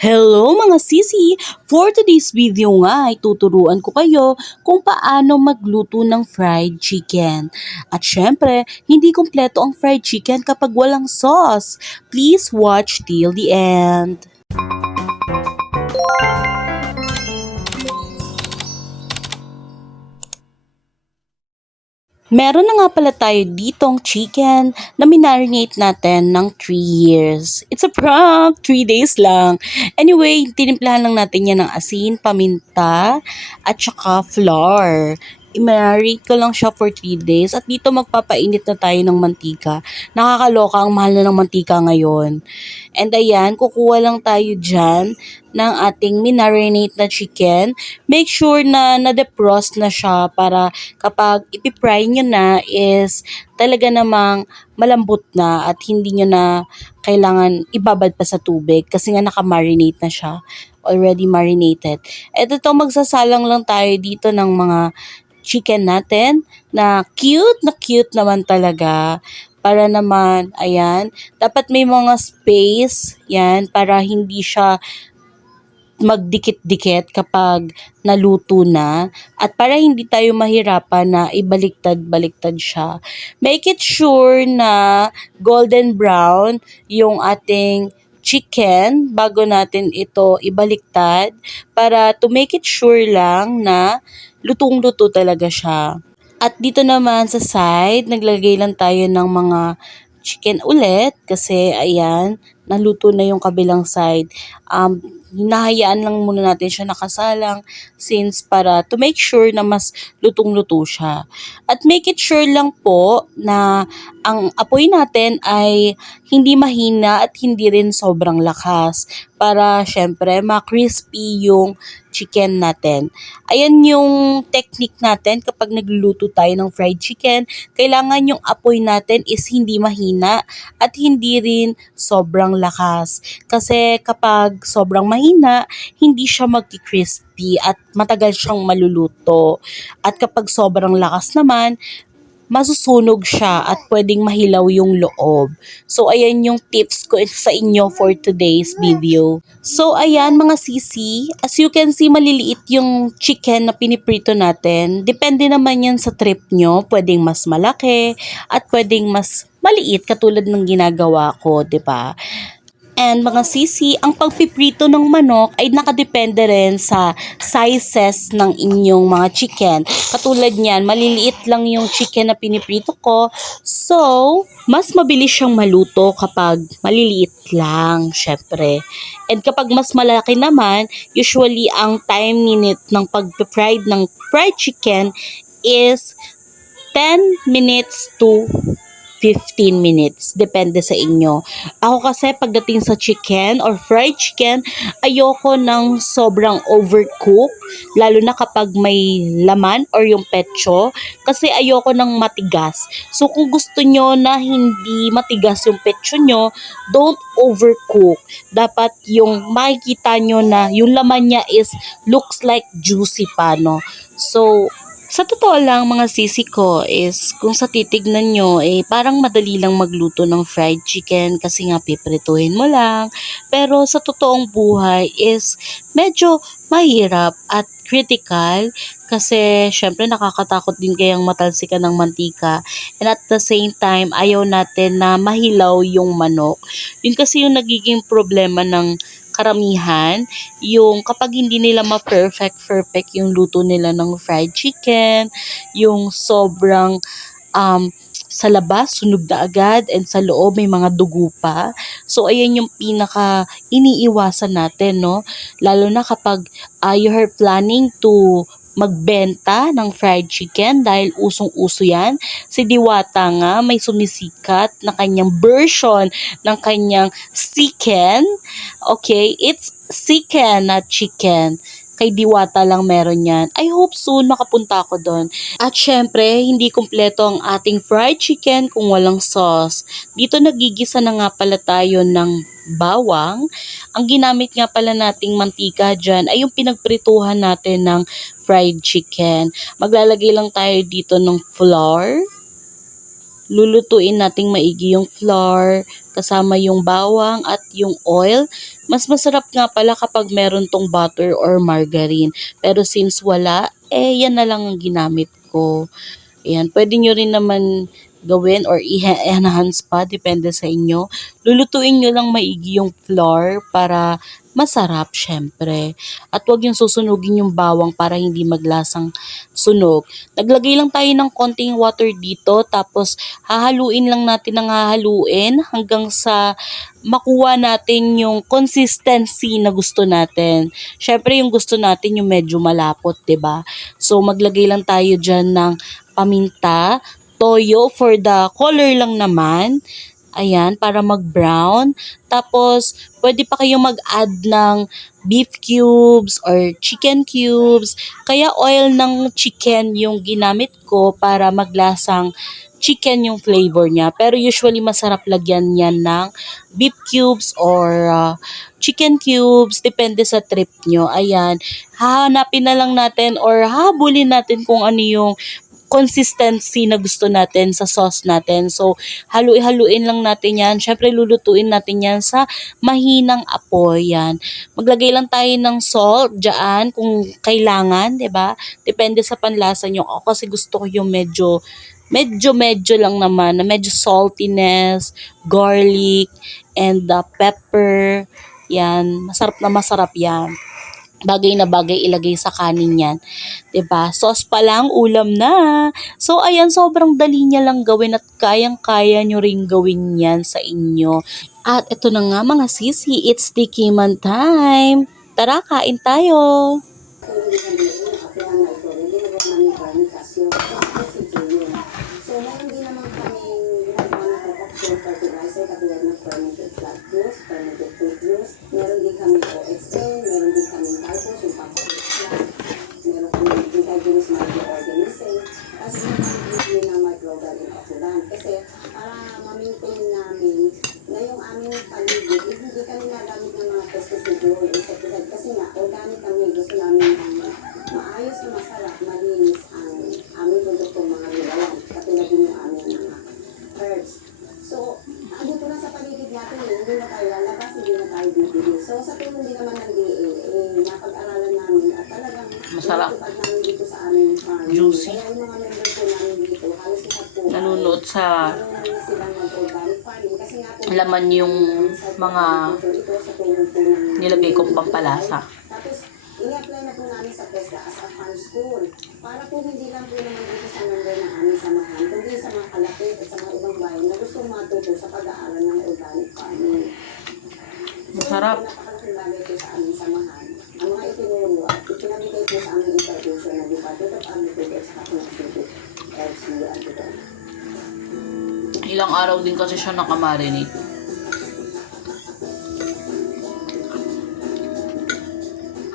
Hello mga sisi! For today's video nga ay tuturuan ko kayo kung paano magluto ng fried chicken. At syempre, hindi kumpleto ang fried chicken kapag walang sauce. Please watch till the end. Meron na nga pala tayo ditong chicken na minarinate natin ng 3 years. It's a prank! 3 days lang. Anyway, tinimplahan lang natin yan ng asin, paminta, at saka flour. I-marinate ko lang siya for 3 days at dito magpapainit na tayo ng mantika. Nakakaloka, ang mahal na ng mantika ngayon. And ayan, kukuha lang tayo dyan ng ating minarinate na chicken. Make sure na na-defrost na siya para kapag ipipry nyo na is talaga namang malambot na at hindi nyo na kailangan ibabad pa sa tubig kasi nga nakamarinate na siya. Already marinated. At ito magsasalang lang tayo dito ng mga chicken natin na cute naman talaga. Para naman, ayan, dapat may mga space, yan, para hindi siya magdikit-dikit kapag naluto na at para hindi tayo mahirapan na ibaliktad-baliktad siya. Make it sure na golden brown yung ating chicken bago natin ito ibaliktad para to make it sure lang na lutong-luto talaga siya. At dito naman sa side, naglagay lang tayo ng mga chicken ulit kasi ayan, naluto na yung kabilang side. Hinahayaan lang muna natin siya nakasalang since para to make sure na mas lutong-luto siya. At make it sure lang po na ang apoy natin ay hindi mahina at hindi rin sobrang lakas para syempre ma-crispy yung chicken natin. Ayan yung technique natin kapag nagluluto tayo ng fried chicken. Kailangan yung apoy natin is hindi mahina at hindi rin sobrang lakas. Kasi kapag sobrang mahina, hindi siya magki-crispy at matagal siyang maluluto. At kapag sobrang lakas naman, masusunog siya at pwedeng mahilaw yung loob. So, ayan yung tips ko sa inyo for today's video. So, ayan mga sisi, as you can see, maliliit yung chicken na piniprito natin. Depende naman yan sa trip nyo. Pwedeng mas malaki at pwedeng mas maliit katulad ng ginagawa ko, 'di ba? And mga sisi, ang pagpiprito ng manok ay nakadepende rin sa sizes ng inyong mga chicken. Katulad niyan, maliliit lang yung chicken na piniprito ko. So, mas mabilis siyang maluto kapag maliliit lang, syempre. And kapag mas malaki naman, usually ang time minute ng pag-fried ng fried chicken is 10 minutes to 15 minutes. Depende sa inyo. Ako kasi pagdating sa chicken or fried chicken, ayoko ng sobrang overcook. Lalo na kapag may laman or yung petso. Kasi ayoko ng matigas. So kung gusto nyo na hindi matigas yung petso nyo, don't overcook. Dapat yung makikita nyo na yung laman niya is looks like juicy pa, no? So, sa totoo lang mga sisi ko is kung sa titignan nyo parang madali lang magluto ng fried chicken kasi nga piprituhin mo lang. Pero sa totoong buhay is medyo mahirap at critical kasi syempre nakakatakot din kayang matalsikan ng mantika and at the same time ayaw natin na mahilaw yung manok. Yun kasi yung nagiging problema ng karamihan, yung kapag hindi nila ma-perfect yung luto nila ng fried chicken, yung sobrang sa labas sunog na agad and sa loob may mga dugo pa. So ayan yung pinaka iniiwasan natin, no? Lalo na kapag you're planning to magbenta ng fried chicken dahil usong-uso yan. Si Diwata nga may sumisikat na kanyang version ng kanyang chicken. Okay, it's chicken not chicken. Kay Diwata lang meron yan. I hope soon makapunta ako doon. At syempre, hindi kumpleto ang ating fried chicken kung walang sauce. Dito nagigisa na nga pala tayo ng bawang. Ang ginamit nga pala nating mantika dyan ay yung pinagprituhan natin ng fried chicken. Maglalagay lang tayo dito ng flour. lulutuin nating maigi yung flour, kasama yung bawang at yung oil. Mas masarap nga pala kapag meron tong butter or margarine. Pero since wala, yan na lang ang ginamit ko. Ayan, pwede nyo rin naman gawin or i-enhance pa, depende sa inyo. Lulutuin nyo lang maigi yung flour para masarap, syempre. At huwag yung susunugin yung bawang para hindi maglasang sunog. Naglagay lang tayo ng konting water dito, tapos hahaluin lang natin ng hahaluin hanggang sa makuha natin yung consistency na gusto natin. Syempre yung gusto natin yung medyo malapot, 'di ba? So maglagay lang tayo diyan ng paminta, toyo for the color lang naman. Ayan, para mag-brown. Tapos, pwede pa kayong mag-add ng beef cubes or chicken cubes. Kaya oil ng chicken yung ginamit ko para maglasang chicken yung flavor niya. Pero usually masarap lagyan yan ng beef cubes or chicken cubes. Depende sa trip nyo. Ayan, hahanapin na lang natin or habulin natin kung ano yung consistency na gusto natin sa sauce natin. So, haluin lang natin yan. Syempre, lulutuin natin yan sa mahinang apoy. Yan. Maglagay lang tayo ng salt dyan kung kailangan, 'di ba? Depende sa panlasa nyo. Ako kasi gusto ko yung medyo lang naman, na medyo saltiness, garlic, and pepper. Yan. Masarap yan. Bagay na bagay ilagay sa kanin yan. 'Di ba? Sauce pa lang, ulam na. So, ayan, sobrang dali niya lang gawin at kayang-kaya nyo ring gawin yan sa inyo. At ito na nga mga sisi, it's tikiman time. Tara, kain tayo. So, meron din naman kami ginagawa na cocktail fertilizer katulad ng fermented flat juice, fermented fruit juice. Meron din kami OXM, meron din kami typhus, yung pampasik flat. Meron kami indigenous microorganism. Tapos meron kami din na microbial inoculant. Kasi para ma-maintain namin na yung aming paligid, hindi kami nagamit ng mga pesticide o insecticide. Kasi nga, organic kami. Gusto namin maayos na masarap, malinis ang aming produktong mga nilawan. Katulad din yung aming mga herbs. So, andito na sa paligid natin hindi na tayo lalabas, hindi na tayo bibili. So, sa tulong din naman ng DA, napag-aralan namin at talagang Masarap. natupad namin dito sa aming farm. Juicy. Kaya yung mga members po namin dito, halos lahat po Nanonood sa marunong na silang mag-organic farming. Kasi nga po, laman yung mga ito sa tulong po ng nilagay kong pampalasa. tapos, i-apply na po namin sa PESDA as a farm school. Para po hindi lang po naman dito sa member ng aming samahan, kundi sa mga kalapit at sa mga ibang bayan na gustong matuto sa pag-aaral ng organic farming. So, Masarap. napakalaking bagay po sa aming samahan. Ang mga itinuro at ipinamigay po sa aming intervention ng Department of Agriculture sa Kapunang City, LCU at ito. Ilang araw din kasi siya nakamarinate.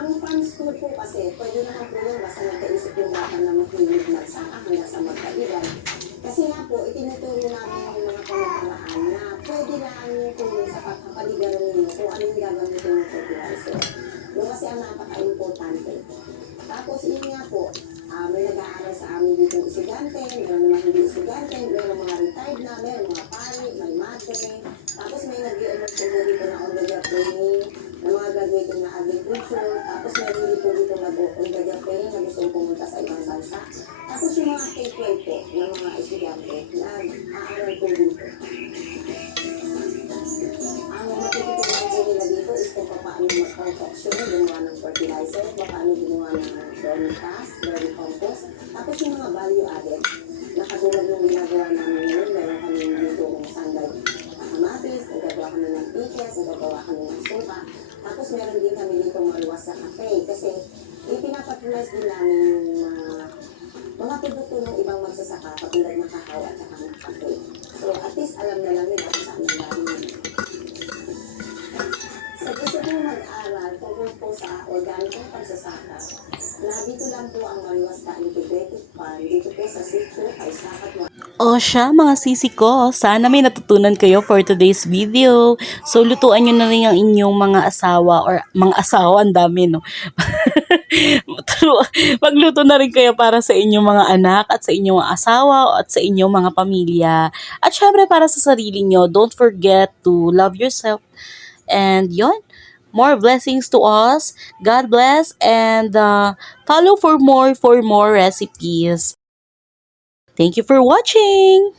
Ang farm school po kasi, pwede naman po yun basta nagkaisip yung bata na makinig magsaka hanggang sa magkailan. Kasi nga po, itinuturo namin yung mga pamahalaan na pwede lang tuloy sa pagkakaligaran ninyo kung anong gagamitin ng fertilizer. Yung kasi ang napaka-importante. Tapos yun nga po, may nag-aaral sa amin dito estudyante, meron naman hindi estudyante, meron mga retired na, meron mga pari, may madre. Tapos may nag-i-emerson dito na on-the-job training, ng mga graduating na agriculture. Tapos meron dito on-the-job training na gustong pumunta sa ibang bansa. Tapos yung mga K-12 po, ng mga estudyante, nag-aaral po dito. Ang matututunan po nila dito is kung paano mag-concoction, gumawa ng fertilizer, paano gumawa ng vermicast, vermicompost. Tapos yung mga value added, na katulad ng ginagawa namin ngayon, meron kami dito ng sandal kamatis, nagagawa kami ng pikes, nagagawa kami ng suka. Tapos meron din kami dito maluwas sa cafe kasi ipinapatronize din namin yung mga produkto ng ibang magsasaka katulad ng kakao at saka ng cafe. So at least alam na lang nila kung saan ang galing. Sa gusto po mag-aral tungkol po sa organikong pagsasaka, na dito lang po ang Maluwas na Integrated Farm, dito po sa sitio kay Sakat. O siya mga sisi ko, sana may natutunan kayo for today's video. So lutuan nyo na rin ang inyong mga asawa or mga asawa, ang dami no. Magluto na rin kayo para sa inyong mga anak at sa inyong mga asawa at sa inyong mga pamilya. At syempre para sa sarili nyo, don't forget to love yourself. And yon, more blessings to us. God bless and follow for more recipes. Thank you for watching.